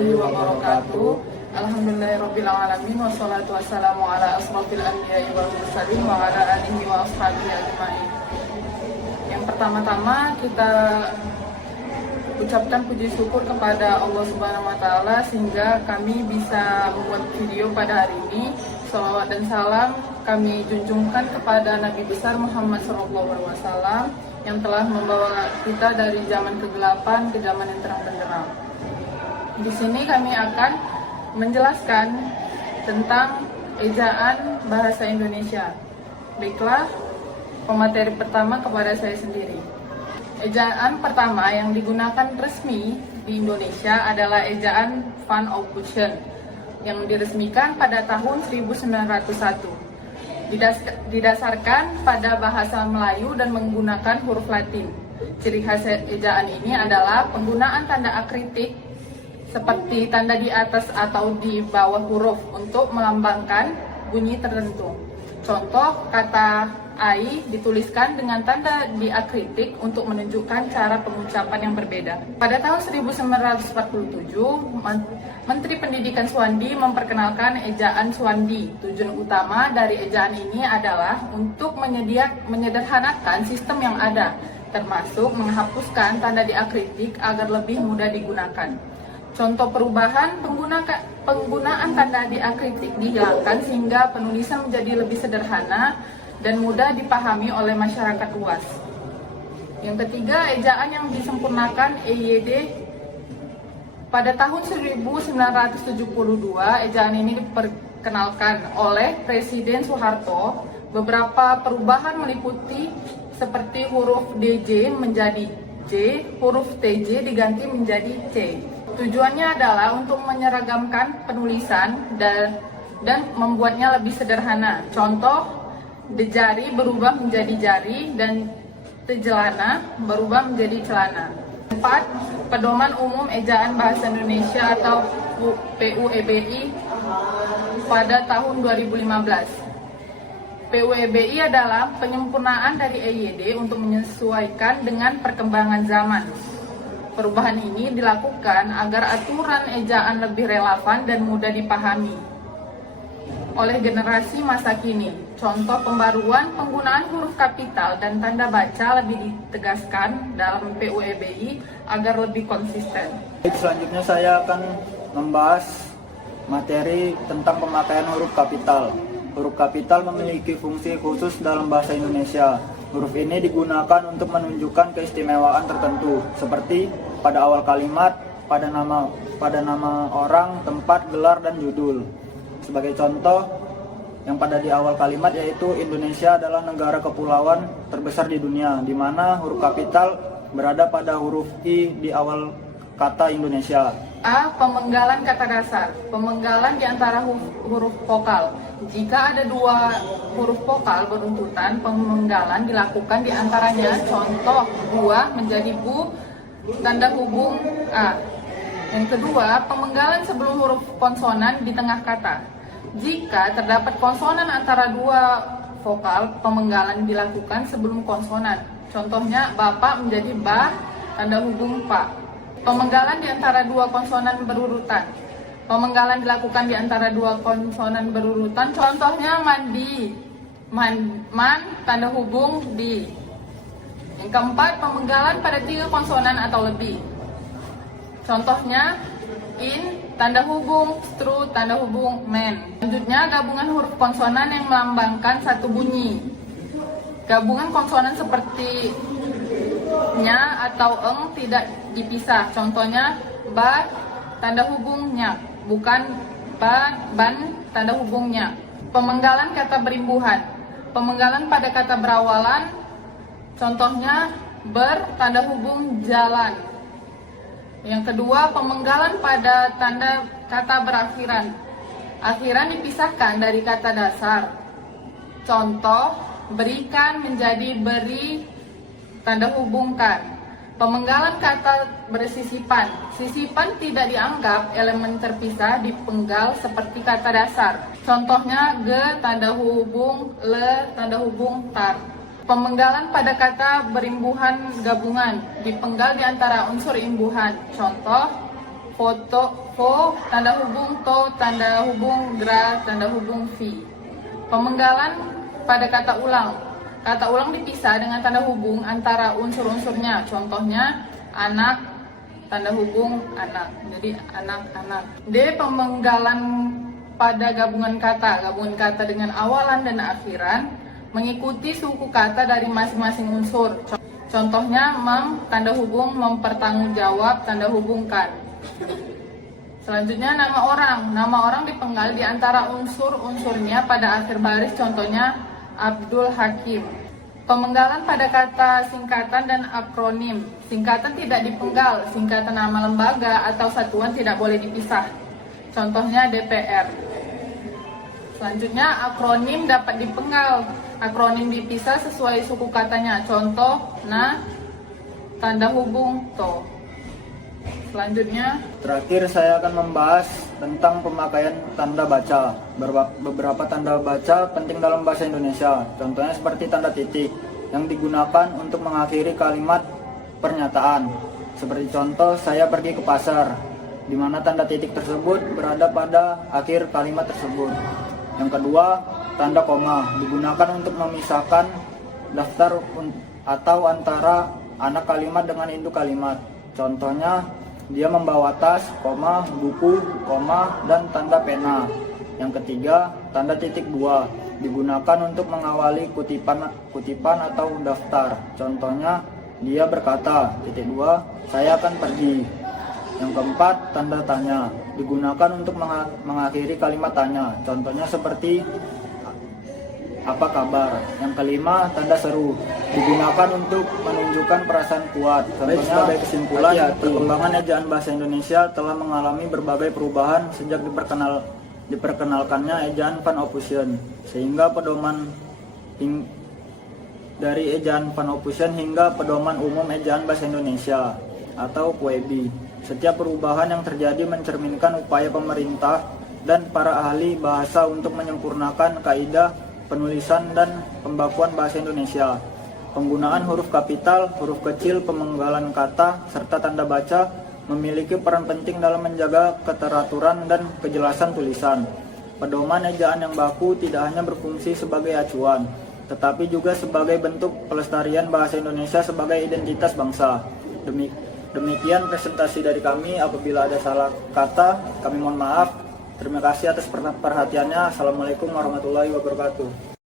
warahmatullahi wabarakatuh. Alhamdulillahirabbil alamin wassalatu wassalamu ala asrofil anbiya'i wal mursalin wa ala alihi wa ashabihi ajmain. Yang pertama-tama kita ucapkan puji syukur kepada Allah Subhanahu wa taala sehingga kami bisa membuat video pada hari ini. Shalawat dan salam kami junjungkan kepada Nabi besar Muhammad SAW yang telah membawa kita dari zaman kegelapan ke zaman yang terang benderang. Di sini kami akan menjelaskan tentang ejaan bahasa Indonesia. Baiklah, pemateri pertama kepada saya sendiri. Ejaan pertama yang digunakan resmi di Indonesia adalah ejaan Van Aupussen yang diresmikan pada tahun 1901. Didasarkan pada bahasa Melayu dan menggunakan huruf Latin. Ciri khas ejaan ini adalah penggunaan tanda akritik seperti tanda di atas atau di bawah huruf untuk melambangkan bunyi tertentu. Contoh, kata ai dituliskan dengan tanda diakritik untuk menunjukkan cara pengucapan yang berbeda. Pada tahun 1947, Menteri Pendidikan Suwandi memperkenalkan ejaan Suwandi. Tujuan utama dari ejaan ini adalah untuk menyederhanakan sistem yang ada, termasuk menghapuskan tanda diakritik agar lebih mudah digunakan. Contoh perubahan, penggunaan tanda diakritik dihilangkan sehingga penulisan menjadi lebih sederhana dan mudah dipahami oleh masyarakat luas. Yang ketiga, ejaan yang disempurnakan EYD. Pada tahun 1972, ejaan ini diperkenalkan oleh Presiden Soeharto. Beberapa perubahan meliputi seperti huruf DJ menjadi J, huruf TJ diganti menjadi C. Tujuannya adalah untuk menyeragamkan penulisan dan membuatnya lebih sederhana. Contoh, dejari berubah menjadi jari dan tejelana berubah menjadi celana. 4. Pedoman Umum Ejaan Bahasa Indonesia atau PUEBI pada tahun 2015. PUEBI adalah penyempurnaan dari EYD untuk menyesuaikan dengan perkembangan zaman. Perubahan ini dilakukan agar aturan ejaan lebih relevan dan mudah dipahami oleh generasi masa kini. Contoh pembaruan penggunaan huruf kapital dan tanda baca lebih ditegaskan dalam PUEBI agar lebih konsisten. Selanjutnya saya akan membahas materi tentang pemakaian huruf kapital. Huruf kapital memiliki fungsi khusus dalam bahasa Indonesia. Huruf ini digunakan untuk menunjukkan keistimewaan tertentu, seperti pada awal kalimat, pada nama orang, tempat, gelar, dan judul. Sebagai contoh, yang pada di awal kalimat yaitu Indonesia adalah negara kepulauan terbesar di dunia, di mana huruf kapital berada pada huruf I di awal kata Indonesia. A. Pemenggalan kata dasar. Pemenggalan di antara huruf vokal. Jika ada dua huruf vokal beruntutan, pemenggalan dilakukan di antaranya. Contoh, buah menjadi bu, tanda hubung A. Yang kedua, pemenggalan sebelum huruf konsonan di tengah kata. Jika terdapat konsonan antara dua vokal, pemenggalan dilakukan sebelum konsonan. Contohnya, bapak menjadi ba, tanda hubung pa. Pemenggalan di antara dua konsonan berurutan. Pemenggalan dilakukan di antara dua konsonan berurutan. Contohnya mandi, man, tanda hubung di. Yang keempat, pemenggalan pada 3 konsonan atau lebih. Contohnya in, tanda hubung stru, tanda hubung men. Selanjutnya, gabungan huruf konsonan yang melambangkan satu bunyi. Gabungan konsonan seperti nya atau eng tidak dipisah. Contohnya ba, tanda hubungnya, bukan ban, tanda hubungnya. Pemenggalan kata berimbuhan. Pemenggalan pada kata berawalan. Contohnya ber, tanda hubung jalan. Yang kedua, pemenggalan pada tanda kata berakhiran. Akhiran dipisahkan dari kata dasar. Contoh, berikan menjadi beri, tanda hubungkan. Pemenggalan kata bersisipan. Sisipan tidak dianggap elemen terpisah dipenggal seperti kata dasar. Contohnya ge, tanda hubung le, tanda hubung tar. Pemenggalan pada kata berimbuhan gabungan dipenggal di antara unsur imbuhan. Contoh, foto, fo, tanda hubung to, tanda hubung gra, tanda hubung fi. Pemenggalan pada kata ulang. Kata ulang dipisah dengan tanda hubung antara unsur-unsurnya. Contohnya anak, tanda hubung anak. Jadi anak-anak. D. Pemenggalan pada gabungan kata. Gabungan kata dengan awalan dan akhiran mengikuti suku kata dari masing-masing unsur. Contohnya tanda hubung mempertanggungjawab, tanda hubung kan. Selanjutnya nama orang. Nama orang dipenggal di antara unsur-unsurnya pada akhir baris, contohnya Abdul Hakim. Pemenggalan pada kata singkatan dan akronim. Singkatan tidak dipenggal, singkatan nama lembaga atau satuan tidak boleh dipisah. Contohnya DPR. Selanjutnya akronim dapat dipenggal. Akronim dipisah sesuai suku katanya. Contoh tanda hubung to. Selanjutnya, Terakhir saya akan membahas tentang pemakaian tanda baca. Beberapa tanda baca penting dalam bahasa Indonesia. Contohnya seperti tanda titik yang digunakan untuk mengakhiri kalimat pernyataan. Seperti contoh, saya pergi ke pasar, di mana tanda titik tersebut berada pada akhir kalimat tersebut. Yang kedua, tanda koma digunakan untuk memisahkan daftar atau antara anak kalimat dengan induk kalimat. Contohnya, dia membawa tas, koma, buku, koma, dan tanda pena. Yang ketiga, tanda titik dua digunakan untuk mengawali kutipan atau daftar. Contohnya, dia berkata, titik dua, saya akan pergi. Yang keempat, tanda tanya digunakan untuk mengakhiri kalimat tanya. Contohnya seperti apa kabar. Yang kelima, tanda seru digunakan untuk menunjukkan perasaan kuat. Contohnya, sebagai kesimpulan, perkembangan ejaan bahasa Indonesia telah mengalami berbagai perubahan sejak diperkenalkannya ejaan Van Ophusen, sehingga dari ejaan Van Ophusen hingga pedoman umum ejaan bahasa Indonesia atau PUEB. Setiap perubahan yang terjadi mencerminkan upaya pemerintah dan para ahli bahasa untuk menyempurnakan kaidah penulisan dan pembakuan bahasa Indonesia. Penggunaan huruf kapital, huruf kecil, pemenggalan kata, serta tanda baca memiliki peran penting dalam menjaga keteraturan dan kejelasan tulisan. Pedoman ejaan yang baku tidak hanya berfungsi sebagai acuan, tetapi juga sebagai bentuk pelestarian bahasa Indonesia sebagai identitas bangsa. Demikian presentasi dari kami. Apabila ada salah kata, kami mohon maaf. Terima kasih atas perhatiannya. Assalamualaikum warahmatullahi wabarakatuh.